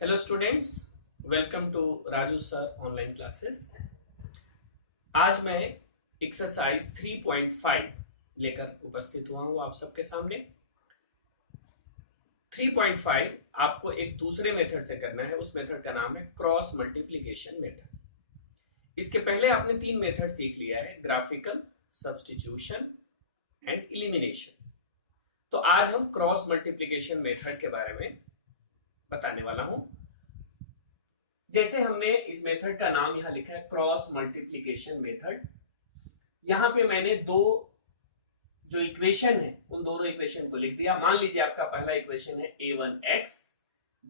Hello students, welcome to Raju sir online classes. आज मैं exercise 3.5 लेकर उपस्थित हुआ हूं आप सबके सामने। 3.5 आपको एक दूसरे मेथड से करना है। उस मेथड का नाम है क्रॉस मल्टीप्लीकेशन मेथड। इसके पहले आपने 3 मेथड सीख लिया है, ग्राफिकल, सब्स्टिट्यूशन एंड इलिमिनेशन। तो आज हम क्रॉस मल्टीप्लीकेशन मेथड के बारे में बताने वाला हूं। जैसे हमने इस मेथड का नाम यहां लिखा है क्रॉस मल्टीप्लीकेशन मेथड। यहां पे मैंने दो जो इक्वेशन है उन दोनों इक्वेशन को लिख दिया। मान लीजिए आपका पहला इक्वेशन है a1x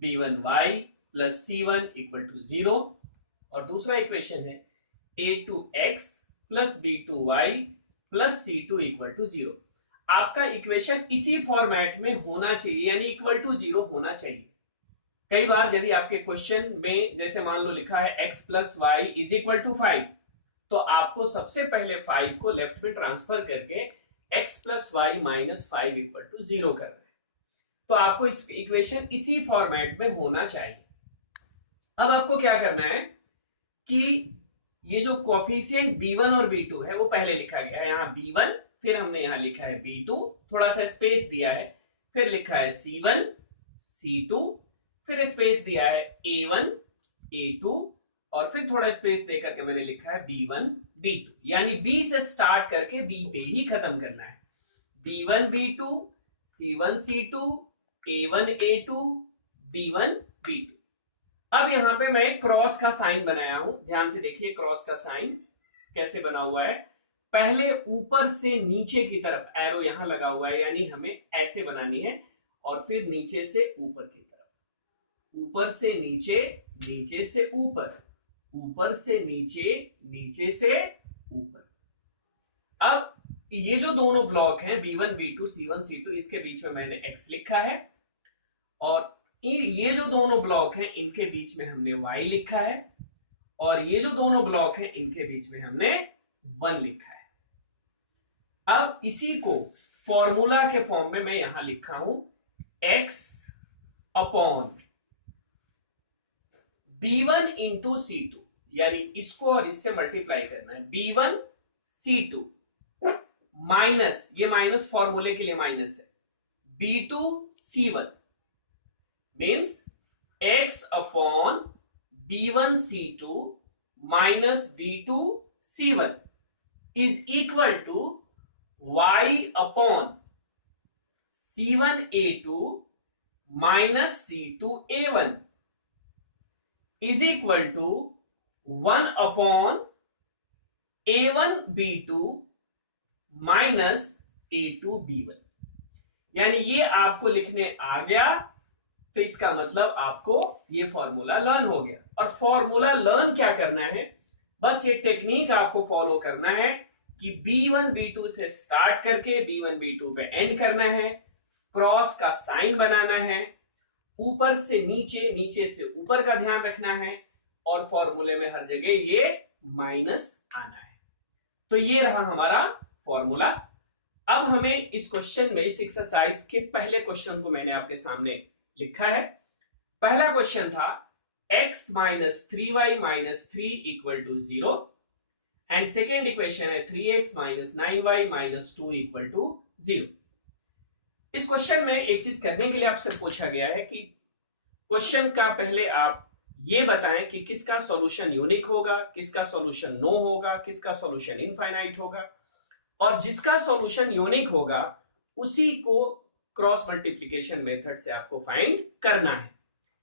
b1y plus c1 equal to 0 और दूसरा इक्वेशन है a2x plus b2y plus c2 equal to 0। आपका इक्वेशन इसी फॉर्मेट में होना चाहिए, यानी इक्वल टू 0 होना चाहिए। कई बार यदि आपके क्वेश्चन में जैसे मान लो लिखा है x plus Y is equal to 5, तो आपको सबसे पहले 5 को लेफ्ट में ट्रांसफर करके x plus Y minus 5 equal to 0 करना है। तो आपको इस इक्वेशन इसी फॉर्मेट में होना चाहिए। अब आपको क्या करना है कि ये जो कोफिशिएंट b1 और b2 है वो पहले लिखा गया है, यहाँ b1, फिर हमने यहाँ लिखा है b2, थोड़ा सा स्पेस दिया है, फिर लिखा है c1 c2, फिर स्पेस दिया है a1 a2 और फिर थोड़ा स्पेस देकर के मैंने लिखा है b1 b2, यानी b से स्टार्ट करके b पे ही खत्म करना है। b1 b2 c1 c2 a1 a2 b1 b2। अब यहां पे मैं क्रॉस का साइन बनाया हूं, ध्यान से देखिए क्रॉस का साइन कैसे बना हुआ है। पहले ऊपर से नीचे की तरफ एरो यहां लगा हुआ है, यानी हमें ऐसे बनानी है, और फिर नीचे से ऊपर की तरफ, ऊपर से नीचे, नीचे से ऊपर, ऊपर से नीचे, नीचे से ऊपर। अब ये जो दोनों ब्लॉक हैं b1 b2 c1 c2, इसके बीच में मैंने x लिखा है, और ये जो दोनों ब्लॉक हैं इनके बीच में हमने y लिखा है, और ये जो दोनों ब्लॉक हैं इनके बीच में हमने 1 लिखा है। अब इसी को फॉर्मूला के फॉर्म में मैं यहां लिखा हूं x upon b1 into c2, यानी इसको और इससे मल्टीप्लाई करना है। b1 c2 माइनस, ये माइनस फॉर्मूले के लिए माइनस है, b2 c1 means x upon b1 c2 minus b2 c1 is equal to y upon c1 a2 minus c2 a1 is equal to 1 upon a1 b2 minus a2 b1। यानी ये आपको लिखने आ गया, तो इसका मतलब आपको ये फॉर्मूला लर्न हो गया। और फॉर्मूला लर्न क्या करना है, बस ये टेक्निक आपको फॉलो करना है कि b1 b2 से स्टार्ट करके b1 b2 पे एंड करना है, क्रॉस का साइन बनाना है, ऊपर से नीचे, नीचे से ऊपर का ध्यान रखना है, और फॉर्मूले में हर जगह ये माइनस आना है। तो ये रहा हमारा फॉर्मूला। अब हमें इस क्वेश्चन में, इस एक्सरसाइज के पहले क्वेश्चन को मैंने आपके सामने लिखा है। पहला क्वेश्चन था x minus 3y minus 3 equal to 0, and second equation है 3x minus 9y minus 2 equal to 0। इस क्वेश्चन में एक चीज करने के लिए आपसे पूछा गया है कि क्वेश्चन का पहले आप ये बताएं कि किसका सॉल्यूशन यूनिक होगा, किसका सॉल्यूशन नो होगा, किसका सॉल्यूशन इनफाइनाइट होगा, और जिसका सॉल्यूशन यूनिक होगा उसी को क्रॉस मल्टीप्लिकेशन मेथड से आपको फाइंड करना है।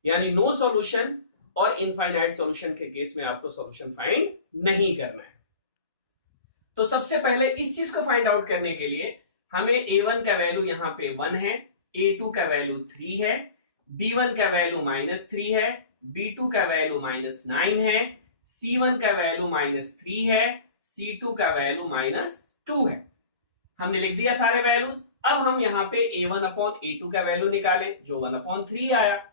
यानी नो सॉल्यूशन और इनफाइनाइट सॉल्यूशन के केस में आपको सॉल्यूशन फाइंड नहीं करना है। तो सबसे पहले इस चीज को फाइंड आउट करने के लिए हमें a1 का वैल्यू यहां पे 1 है, a2 का वैल्यू 3 है, b1 का वैल्यू माइनस 3 है, b2 का वैल्यू माइनस 9 है, c1 का वैल्यू माइनस 3 है, c2 का वैल्यू माइनस 2 है। हमने लिख दिया सारे वैल्यूज। अब हम यहाँ पे a1 अपॉन a2 का वैल्यू निकाले जो 1 अपॉन 3 आया,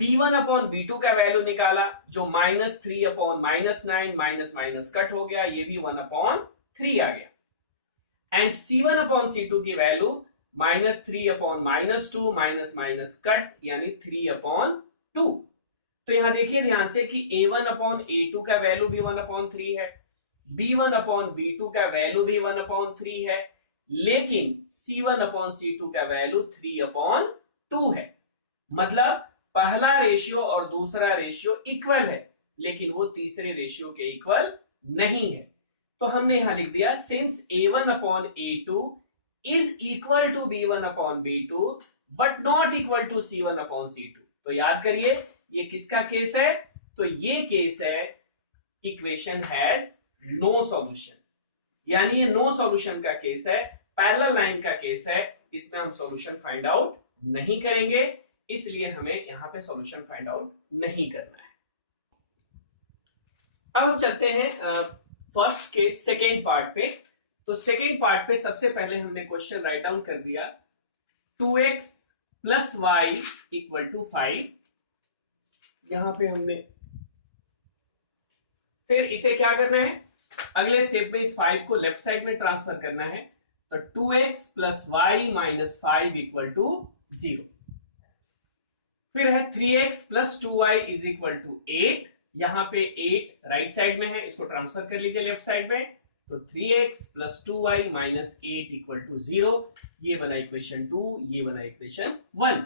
b1 अपॉन b2 का वैल्यू निकाला जो minus 3 upon minus 9, minus minus cut हो गया, ये भी 1 अपॉन 3 आ गया, एंड c1 अपॉन c2 की value minus 3 upon minus 2, minus minus cut, यानी 3 अपॉन 2। यहां देखिए ध्यान से कि a1 अपॉन a2 का वैल्यू भी 1 अपॉन 3 है, b1 अपॉन b2 का वैल्यू भी 1 अपॉन 3 है, लेकिन c1 अपॉन c2 का वैल्यू 3 अपॉन 2 है। मतलब पहला रेशियो और दूसरा रेशियो इक्वल है, लेकिन वो तीसरे रेशियो के इक्वल नहीं है। तो हमने यहां लिख दिया since a1 upon a2 is equal to b1 upon b2 but not equal to c1 upon c2। तो याद करिए ये किसका केस है? तो ये केस है इक्वेशन हैज नो सॉल्यूशन, यानी ये नो सॉल्यूशन का केस है, पैरेलल लाइन का केस है, इसमें हम सॉल्यूशन फाइंड आउट नहीं करेंगे, इसलिए हमें यहां पे सॉल्यूशन फाइंड आउट नहीं करना है। अब हम चलते हैं फर्स्ट के सेकेंड पार्ट पे। तो सेकेंड पार्ट पे सबसे पहले हमने क्वेश्चन राइट डाउन कर दिया 2x plus Y equal to 5। यहां पे हमने फिर इसे क्या करना है, अगले स्टेप में इस 5 को लेफ्ट साइड में ट्रांसफर करना है। तो 2x plus Y minus 5 equal to 0। फिर है 3x plus 2y is equal to 8। यहां पे 8 राइट साइड में है, इसको ट्रांसफर कर लीजिए लेफ्ट साइड में। तो 3x plus 2y minus 8 equal to 0। ये बना इक्वेशन 2, ये बना इक्वेशन 1।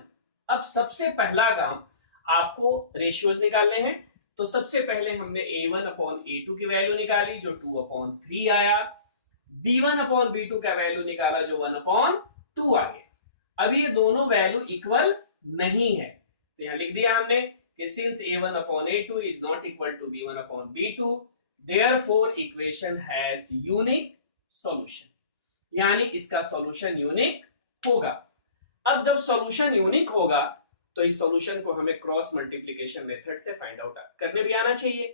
अब सबसे पहला काम आपको रेशियोज निकालने हैं। तो सबसे पहले हमने a1 अपॉन a2 की वैल्यू निकाली जो 2 अपॉन 3 आया, b1 अपॉन b2 का वैल्यू निकाला जो 1 अपॉन 2 आ गया। अब ये दोनों वैल्यू इक्वल नहीं है, तो यहां लिख दिया हमने कि since a1 upon a2 is not equal to b1 upon b2 therefore equation has unique solution, यानी इसका सॉल्यूशन यूनिक होगा। अब जब सॉल्यूशन यूनिक होगा तो इस सॉल्यूशन को हमें क्रॉस मल्टीप्लिकेशन मेथड से फाइंड आउट करने भी आना चाहिए।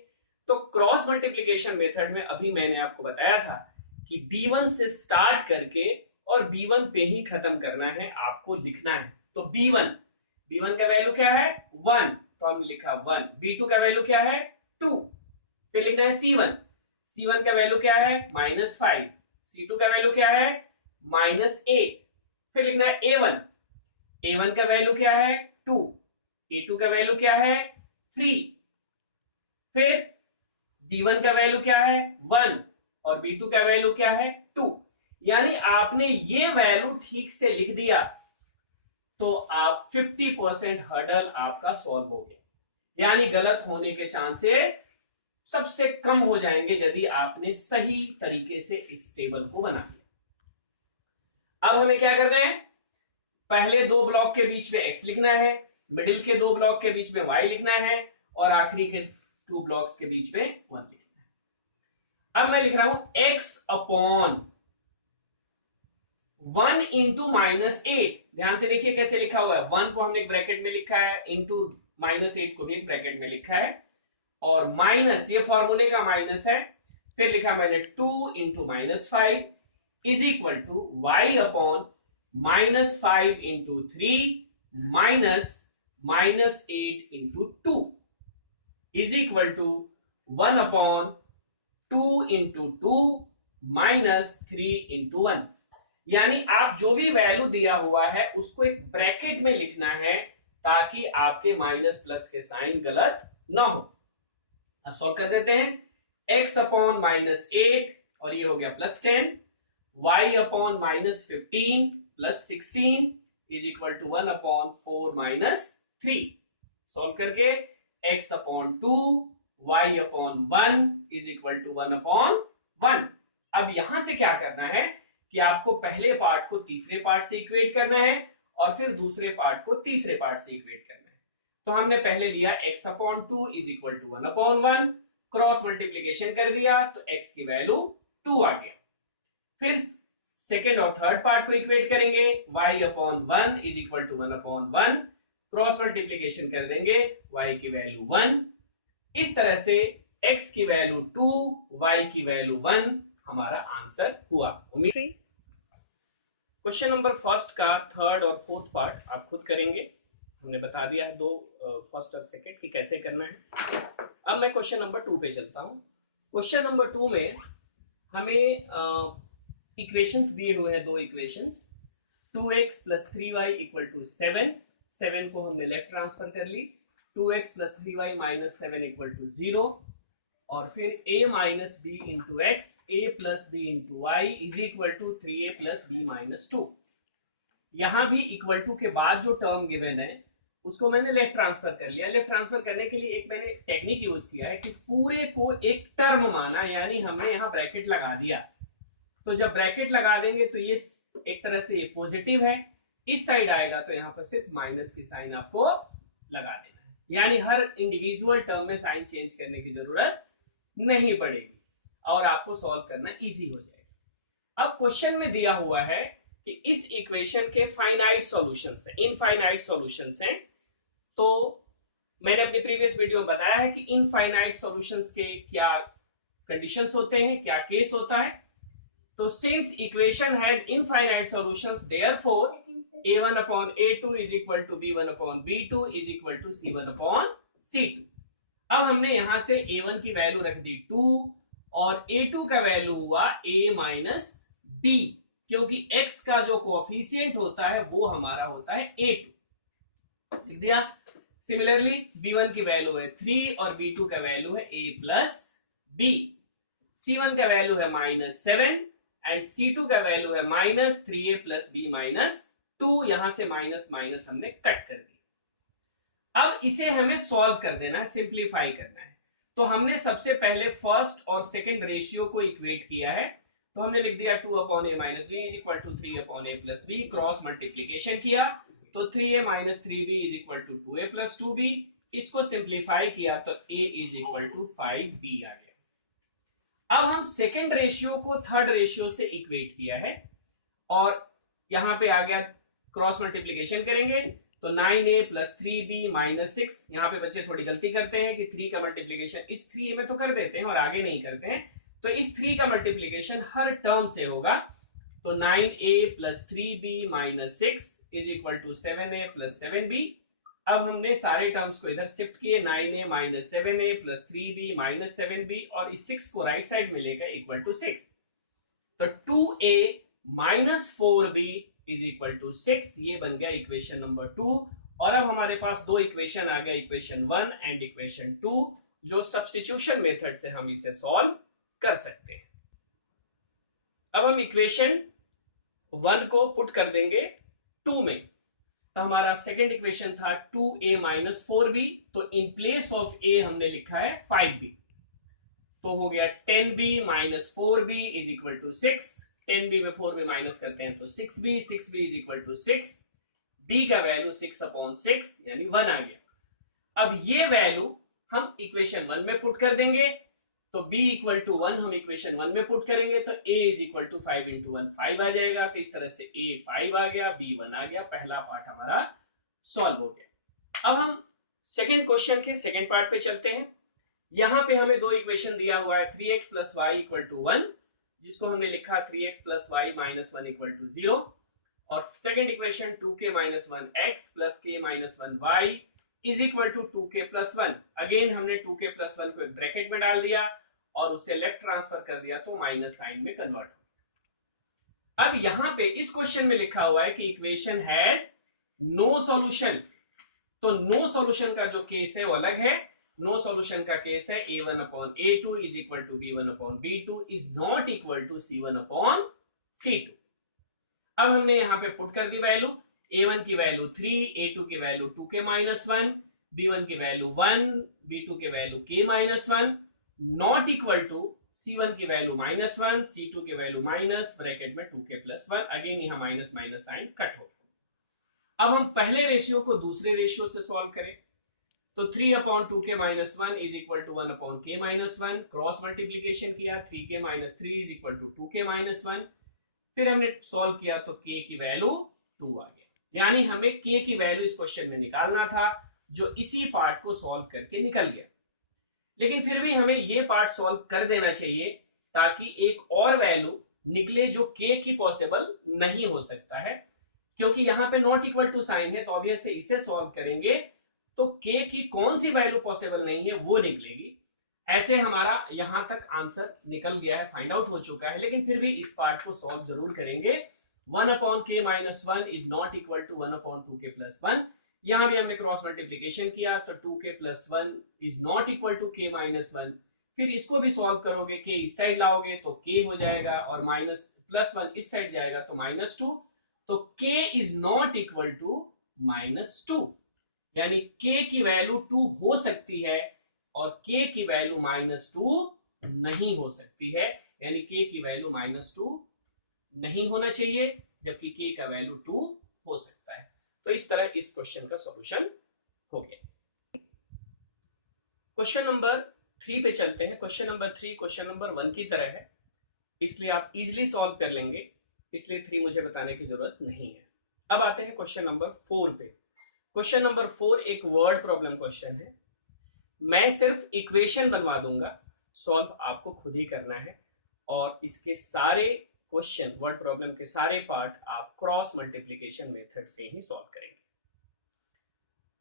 तो क्रॉस मल्टीप्लिकेशन मेथड में अभी मैंने आपको बताया था कि b1 से स्टार्ट करके और b1 पे ही खत्म करना है, आपको लिखना है। तो b1 का वैल्यू क्या है 1, तो हमने लिखा 1। b2 का वैल्यू क्या है 2। फिर लिखना है c1 का वैल्यू क्या है -5। c2 का वैल्यू क्या है -8। फिर लिखना है a1 का वैल्यू क्या है 2, a2 का वैल्यू क्या है 3। फिर b1 का वैल्यू क्या है 1 और b2 का वैल्यू क्या है 2। यानी आपने ये वैल्यू ठीक से लिख दिया तो आप 50% हर्डल आपका सॉल्व हो गया, यानी गलत होने के चांसेस सबसे कम हो जाएंगे यदि आपने सही तरीके से इस टेबल को बना लिया। अब हमें क्या करना है, पहले दो ब्लॉक के बीच में x लिखना है, मिडिल के दो ब्लॉक के बीच में y लिखना है और आखिरी के 2 ब्लॉक्स के बीच में 1 लिखना है। अब मैं लिख रहा हूं x अपॉन 1 इंटू -8। ध्यान से देखिए कैसे लिखा हुआ है, 1 को हमने एक ब्रैकेट में लिखा है, इंटू -8 को भी एक ब्रैकेट में लिखा है, और माइनस ये फॉर्मूले का माइनस है। फिर लिखा मैंने 2 into -5 is equal to y upon -5 into 3 minus -8 into 2 is equal to 1 upon 2 into 2 -3 into 1। यानी आप जो भी वैल्यू दिया हुआ है उसको एक ब्रैकेट में लिखना है ताकि आपके माइनस प्लस के साइन गलत ना हो। अब सॉल्व कर देते हैं। x अपॉन -8 और ये हो गया +10, y upon -15 +16 is equal to 1 upon 4 -3। Solve करके x upon 2 y upon 1 is equal to 1 upon 1। अब यहां से क्या करना है कि आपको पहले पार्ट को तीसरे पार्ट से इक्वेट करना है और फिर दूसरे पार्ट को तीसरे पार्ट से इक्वेट करना है। तो हमने पहले लिया x upon 2 is equal to 1 upon 1, cross multiplication कर दिया तो x की वैल्यू 2 आ गया। फिर सेकेंड और थर्ड पार्ट को इक्वेट करेंगे, y upon 1 is equal to 1 upon 1, cross multiplication कर देंगे, y की वैल्यू 1। इस तरह से x की वैल्यू 2, y की वैल्यू 1 हमारा आंसर हुआ। उम्मीद क्वेश्चन नंबर फर्स्ट का थर्ड और फोर्थ पार्ट आप खुद करेंगे, हमने बता दिया है दो फर्स्ट और सेकंड की कैसे करना है। अब मैं क्वेश्चन नंबर 2 पे चलता हूं। क्वेश्चन नंबर 2 में हमें इक्वेशंस दिए हुए हैं, दो equations 2x plus 3y equal to 7 को हमने लेफ्ट ट्रांसफर कर ली, 2x plus 3y minus 7 equal to 0, और फिर a minus B into X, A plus B into Y is equal to 3a plus B minus 2। यहां भी equal to के बाद जो टर्म गिवन है उसको मैंने लेफ्ट ट्रांसफर कर लिया। लेफ्ट ट्रांसफर करने के लिए एक मैंने टेक्निक यूज किया है कि पूरे को एक टर्म माना, यानी हमने यहाँ ब्रैकेट लगा दिया। तो जब ब्रैकेट लगा देंगे तो ये एक तरह से ये पॉजिटिव है, इस साइड आएगा तो यहाँ पर सिर्फ माइनस की साइन आपको लगा देना है, यानी हर इंडिविजुअल टर्म में साइन चेंज करने की जरूरत नहीं पड़ेगी और आपको सॉल्व करना इजी हो जाएगा। अब क्वेश्चन में दिया हुआ है कि इस इक्वेशन के फाइनाइट सॉल्यूशंस हैं, इनफाइनाइट सॉल्यूशंस हैं। तो मैंने अपनी प्रीवियस वीडियो में बताया है कि इनफाइनाइट सॉल्यूशंस के क्या कंडीशंस होते हैं, क्या केस होता है। तो since equation has infinite solutions, therefore a1 upon a2 is equal to b1 upon b2 is equal to c1 upon c2। अब हमने यहां से a1 की वैल्यू रख दी 2 और a2 का वैल्यू हुआ a माइनस b, क्योंकि x का जो कोएफिशिएंट होता है वो हमारा होता है a2, लिख दिया। सिमिलरली b1 की वैल्यू है 3 और b2 का वैल्यू है a प्लस b, c1 का वैल्यू है माइनस 7 एंड c2 का वैल्यू है minus 3a plus b minus 2। यहां से माइनस माइनस हमने कट कर दिया। अब इसे हमें सॉल्व कर देना है, सिंप्लीफाई करना है। तो हमने सबसे पहले फर्स्ट और सेकंड रेशियो को इक्वेट किया है। तो हमने लिख दिया 2 upon A minus B is equal to 3 upon A plus B, cross multiplication किया तो 3a minus 3b is equal to 2a plus 2b। इसको सिंप्लीफाई किया तो a is equal to 5b आ गया। अब हम सेकेंड रेशियो को थर्ड रेशियो से इक्वेट किया है और यहां पे आ गया, क्रॉस मल्टीप्लीकेशन करेंगे तो 9a प्लस 3b माइनस 6। यहां पे बच्चे थोड़ी गलती करते हैं कि 3 का मल्टीप्लीकेशन इस 3a में तो कर देते हैं और आगे नहीं करते हैं, तो इस 3 का मल्टीप्लीकेशन हर टर्म से होगा। तो 9a plus 3b minus 6 is equal to 7a plus 7b। अब हमने सारे टर्म्स को इधर शिफ्ट किए, 9a minus 7a plus 3b minus 7b, और इस 6 को राइट साइड में लेकर इक्वल टू 6। तो 2a minus 4b is equal to 6, ये बन गया इक्वेशन नंबर 2। और अब हमारे पास दो इक्वेशन आ गया, इक्वेशन 1 एंड इक्वेशन 2, जो सब्स्टिट्यूशन मेथड से हम इसे सॉल्व कर सकते हैं। अब हम इक्वेशन 1 को पुट कर देंगे 2 में। तो हमारा सेकेंड इक्वेशन था 2a माइनस 4b, तो इन प्लेस ऑफ a हमने लिखा है 5b। तो हो गया 10b minus 4b is equal to 6। 10b में 4b माइनस करते हैं तो 6b, 6b is equal to 6। b का वैल्यू 6 अपॉन 6 यानी 1 आ गया। अब ये वैल्यू हम इक्वेशन 1 में पुट कर देंगे, तो b इक्वल टू 1 हम इक्वेशन 1 में पुट करेंगे तो a is equal to 5 into 1 5 आ जाएगा। तो इस तरह से a 5 आ गया, b 1 आ गया। पहला पार्ट हमारा सॉल्व हो गया। अब हम सेकेंड क्वेश्चन के सेकेंड पार्ट पे चलते हैं। यहां पे हमें दो इक्वेशन दिया हुआ है, 3x plus Y equal to 1, जिसको हमने लिखा 3x plus Y minus 1 equal to 0, और second equation 2k minus 1x plus k minus 1y is equal to 2k plus 1। Again हमने 2k प्लस 1 को एक ब्रैकेट में डाल दिया और उसे लेफ्ट ट्रांसफर कर दिया तो माइनस साइन में कन्वर्ट हो। अब यहां पे इस क्वेश्चन में लिखा हुआ है कि इक्वेशन हैज नो सॉल्यूशन। तो नो सॉल्यूशन का जो केस है वो अलग है। नो सॉल्यूशन का केस है a1 upon a2 is equal to b1 upon b2 is not equal to c1 upon c2। अब हमने यहां पे पुट कर दी वैल्यू, a1 की वैल्यू 3, a2 की वैल्यू 2k माइनस 1, b1 की वैल्यू 1, b2 की value k minus 1, not equal to c1 की वैल्यू माइनस 1, c2 की वैल्यू माइनस ब्रैकेट में 2k प्लस 1। अगेन यहां माइनस माइनस साइन कट हो गया। अब हम पहले रेशियो को दूसरे रेशियो से सॉल्व करें तो 3 upon 2k minus 1 is equal to 1 upon k minus 1, cross multiplication किया 3k minus 3 is equal to 2k minus 1। फिर हमने सॉल्व किया तो k की वैल्यू 2 आ गया, यानी हमें k की वैल्यू इस क्वेश्चन में निकालना था, जो इसी पार्ट को सॉल्व करके निकल गया। लेकिन फिर भी हमें ये पार्ट सॉल्व कर देना चाहिए ताकि एक और वैल्यू निकले जो k की पॉसिबल नहीं हो सकता है, क्योंकि यहां पे नॉट इक्वल टू साइन है। तो ऑब्वियसली इसे सॉल्व करेंगे तो k की कौन सी वैल्यू पॉसिबल नहीं है वो निकलेगी। ऐसे हमारा यहां तक आंसर निकल गया है, फाइंड आउट हो चुका है। लेकिन फिर भी इस पार्ट को सॉल्व जरूर करेंगे। 1 upon k minus 1 is not equal to 1 upon 2k plus 1, यहां भी हमने क्रॉस मल्टीप्लीकेशन किया तो 2k + 1 is not equal to k - 1। फिर इसको भी सॉल्व करोगे, k इस साइड लाओगे तो k हो जाएगा और +1 इस साइड जाएगा तो -2, तो k is not equal to -2, यानी k की वैल्यू 2 हो सकती है और k की वैल्यू -2 नहीं हो सकती है, यानी k की वैल्यू -2 नहीं होना चाहिए जबकि k का वैल्यू 2 हो सकता है। तो इस तरह इस क्वेश्चन का सॉल्यूशन हो गया। क्वेश्चन नंबर 3 पे चलते हैं। क्वेश्चन नंबर 3 क्वेश्चन नंबर 1 की तरह है, इसलिए आप इजीली सॉल्व कर लेंगे, इसलिए 3 मुझे बताने की जरूरत नहीं है। अब आते हैं क्वेश्चन नंबर 4 पे। क्वेश्चन नंबर 4 एक वर्ड प्रॉब्लम क्वेश्चन है। मैं सिर्फ इक्वेशन बनवा दूंगा, सॉल्व आपको खुद ही करना है, और इसके सारे क्वेश्चन वर्ड प्रॉब्लम के सारे पार्ट आप क्रॉस मल्टीप्लीकेशन मेथड से ही सॉल्व करेंगे।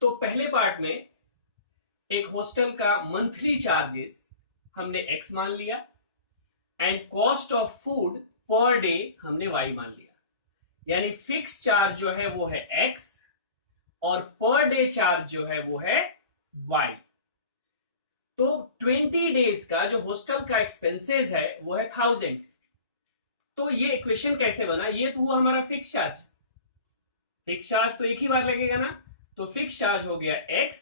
तो पहले पार्ट में एक हॉस्टल का मंथली चार्जेस हमने x मान लिया and cost of food per day हमने y मान लिया, यानी फिक्स चार्ज जो है वो है x और पर डे चार्ज जो है वो है y। तो 20 डेज का जो हॉस्टल का एक्सपेंसेस है वो है 1000। तो ये इक्वेशन कैसे बना, ये तो हुआ हमारा फिक्स चार्ज। फिक्स चार्ज तो एक ही बार लगेगा ना, तो फिक्स चार्ज हो गया x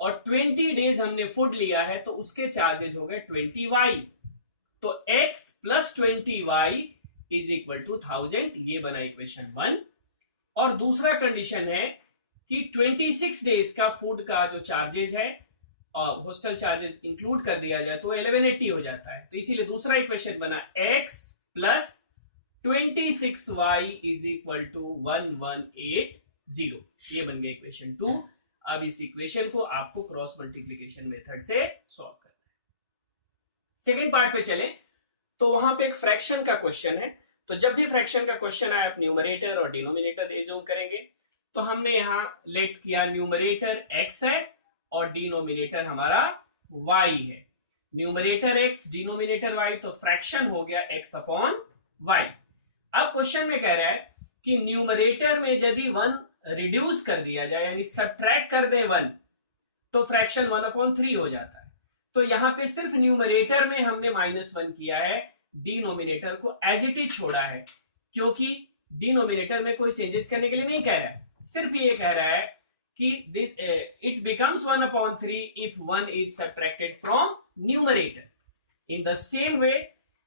और 20 डेज हमने फूड लिया है तो उसके चार्जेस हो गए 20y। तो x + 20y is equal to 1000, ये बना इक्वेशन 1। और दूसरा कंडीशन है कि 26 डेज का फूड का जो चार्जेस है और हॉस्टल चार्जेस इंक्लूड कर दिया जाए तो 1180 हो जाता है। तो इसीलिए दूसरा इक्वेशन बना x + 26y is equal to 1180, ये बन गया इक्वेशन 2। अब इस इक्वेशन को आपको क्रॉस मल्टीप्लीकेशन मेथड से सॉल्व करना है। सेकेंड पार्ट पे चलें तो वहां पे एक फ्रैक्शन का क्वेश्चन है। तो जब भी फ्रैक्शन का क्वेश्चन आए आप न्यूमरेटर और डिनोमिनेटर एज्यूम करेंगे। तो हमने यहां लेट किया न्यूमरेटर x है और डिनोमिनेटर हमारा y है। न्यूमरेटर x डिनोमिनेटर y, तो फ्रैक्शन हो गया x/y। अब क्वेश्चन में कह रहा है कि न्यूमरेटर में यदि 1 रिड्यूस कर दिया जाए यानी सब्ट्रैक्ट कर दे 1 तो फ्रैक्शन 1/3 हो जाता है। तो यहां पे सिर्फ न्यूमरेटर में हमने -1 किया है, डिनोमिनेटर को एज इट इज छोड़ा है, क्योंकि डिनोमिनेटर में कोई चेंजेस करने के लिए नहीं कह रहा है, सिर्फ ये कह रहा है कि this it becomes 1/3 if 1 is subtracted from numerator. In the same way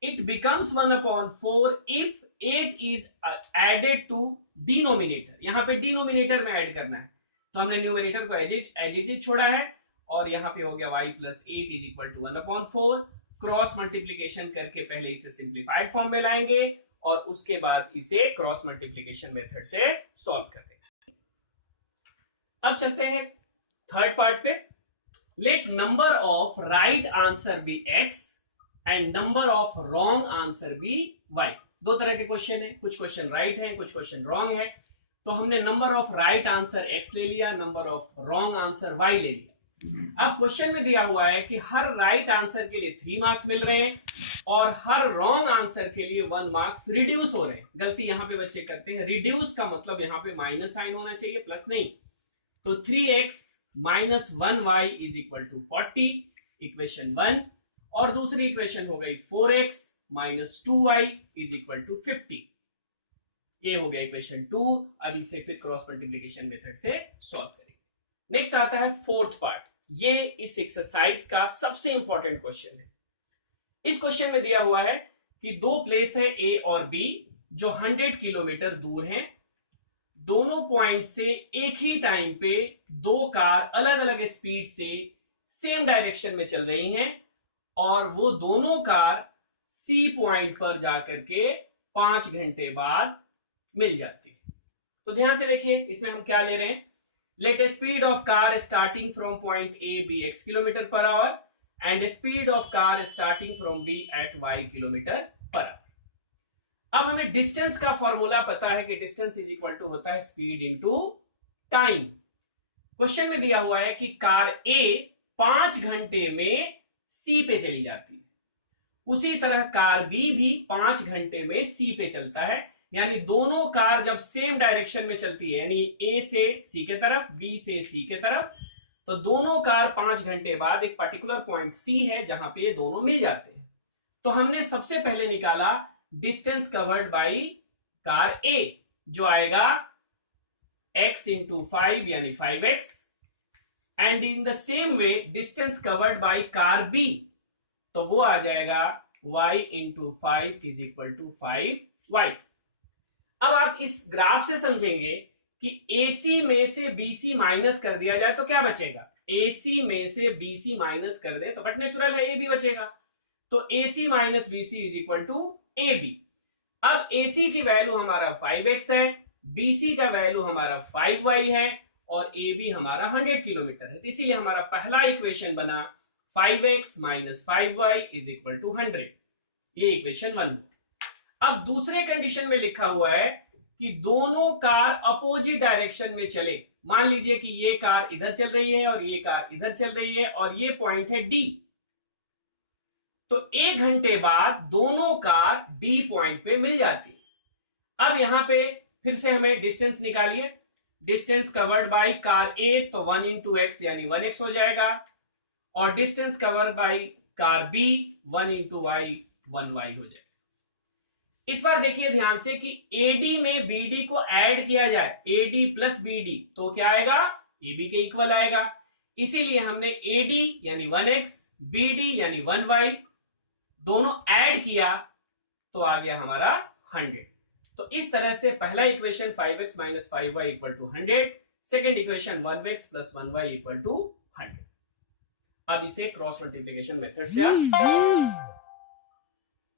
it becomes 1/4 if 8 is added to denominator. यहां पे डिनोमिनेटर में ऐड करना है, तो हमने न्यूमरेटर को एज इट इज छोड़ा है और यहां पे हो गया y + 8 is equal to 1/4। Cross multiplication करके पहले इसे सिंप्लीफाइड फॉर्म में लाएंगे और उसके बाद इसे क्रॉस मल्टीप्लीकेशन मेथड से सॉल्व कर देंगे। अब चलते हैं थर्ड पार्ट पे। Let number of right answer be x and number of wrong answer be y। दो तरह के क्वेश्चन है, कुछ क्वेश्चन राइट है, कुछ क्वेश्चन रॉन्ग है। तो हमने number of right answer x ले लिया, number of wrong answer y ले लिया। अब क्वेश्चन में दिया हुआ है कि हर राइट आंसर के लिए 3 मार्क्स मिल रहे हैं और हर रॉन्ग आंसर के लिए 1 मार्क्स रिड्यूस हो रहे हैं। गलती यहां पे बच्चे करते हैं, रिड्यूस का मतलब यहां पे माइनस साइन होना चाहिए, प्लस नहीं। तो 3x - 1y is equal to 40, equation 1। और दूसरी इक्वेशन हो गई 4x - 2y is equal to 50, ये हो गया इक्वेशन 2। अब इसे फिर क्रॉस मल्टीप्लीकेशन मेथड से सॉल्व करेंगे। नेक्स्ट आता है फोर्थ पार्ट, ये इस एक्सरसाइज का सबसे इंपॉर्टेंट क्वेश्चन है। इस क्वेश्चन में दिया हुआ है कि दो प्लेस है ए और बी जो 100 किलोमीटर दूर हैं। दोनों पॉइंट से एक ही टाइम पे दो कार अलग अलग स्पीड से सेम डायरेक्शन में चल रही हैं और वो दोनों कार सी पॉइंट पर जाकर के 5 घंटे बाद मिल जाती है। तो ध्यान से देखिए इसमें हम क्या ले रहे हैं। Let a speed of car starting from point A be x km/h and speed of car starting from B at y km/h। अब हमें डिस्टेंस का फॉर्मूला पता है कि डिस्टेंस इज इक्वल टू होता है स्पीड इनटू टाइम। क्वेश्चन में दिया हुआ है कि कार A 5 घंटे में C पे चली जाती है, उसी तरह कार B भी 5 घंटे में C पे चलता है, यानी दोनों कार जब सेम डायरेक्शन में चलती है, यानी ए से सी के तरफ, बी से सी के तरफ, तो दोनों कार 5 घंटे बाद एक पर्टिकुलर पॉइंट सी है जहां पे ये दोनों मिल जाते हैं। तो हमने सबसे पहले निकाला distance covered by car A, जो आएगा x इंटू 5 यानी 5x, and in the same way distance covered by car B, तो वो आ जाएगा y into 5 is equal to 5y। अब आप इस ग्राफ से समझेंगे कि AC में से BC माइनस कर दिया जाए तो क्या बचेगा। AC में से BC माइनस कर दे तो बट नेचुरल है AB बचेगा, तो AC minus BC is equal to AB। अब AC की वैल्यू हमारा 5x है, BC का वैल्यू हमारा 5y है, और AB हमारा 100 किलोमीटर है, तो इसीलिए हमारा पहला इक्वेशन बना 5x minus 5y is equal to 100। ये इक्वेशन 1। अब दूसरे कंडीशन में लिखा हुआ है कि दोनों कार अपोजिट डायरेक्शन में चले। मान लीजिए कि ये कार इधर चल रही है और ये कार इधर चल रही है, और ये पॉइंट है डी, तो 1 घंटे बाद दोनों कार डी पॉइंट पे मिल जाती है। अब यहां पे फिर से हमें डिस्टेंस निकालिए, distance covered by car A, तो 1 इंटू एक्स यानी 1x हो जाएगा, और distance covered by car B 1 into Y 1y हो जाएगा। इस बार देखिए ध्यान से कि AD में BD को ऐड किया जाए, AD प्लस BD, तो क्या आएगा, AB के इक्वल आएगा। इसीलिए हमने AD यानी 1x, BD यानी 1y दोनों ऐड किया, तो आ गया हमारा 100। तो इस तरह से पहला equation 5x minus 5y equal to 100, second equation 1x plus 1y equal to 100। अब इसे क्रॉस मल्टीप्लीकेशन मेथड से आप